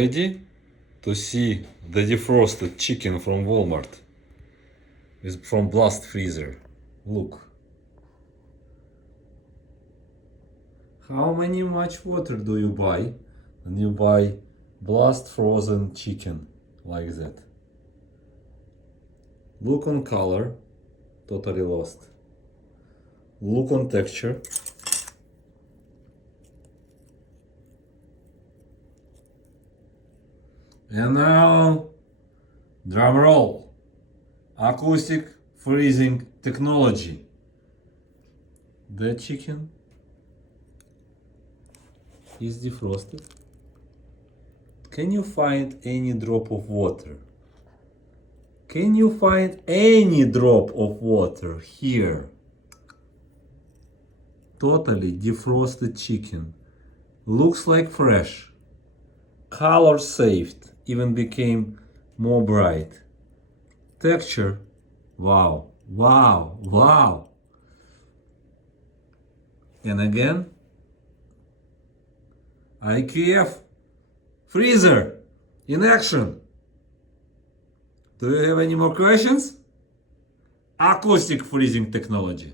Ready to see the defrosted chicken from Walmart from blast freezer. Look. How much water do you buy when you buy blast frozen chicken like that? Look on color, totally lost. Look on texture. And now, drum roll, acoustic freezing technology. The chicken is defrosted. Can you find any drop of water? Can you find any drop of water here? Totally defrosted chicken. Looks like fresh. Color saved. Even became more bright. Texture, wow, wow, wow. And again, IQF freezer in action. Do you have any more questions? Acoustic freezing technology.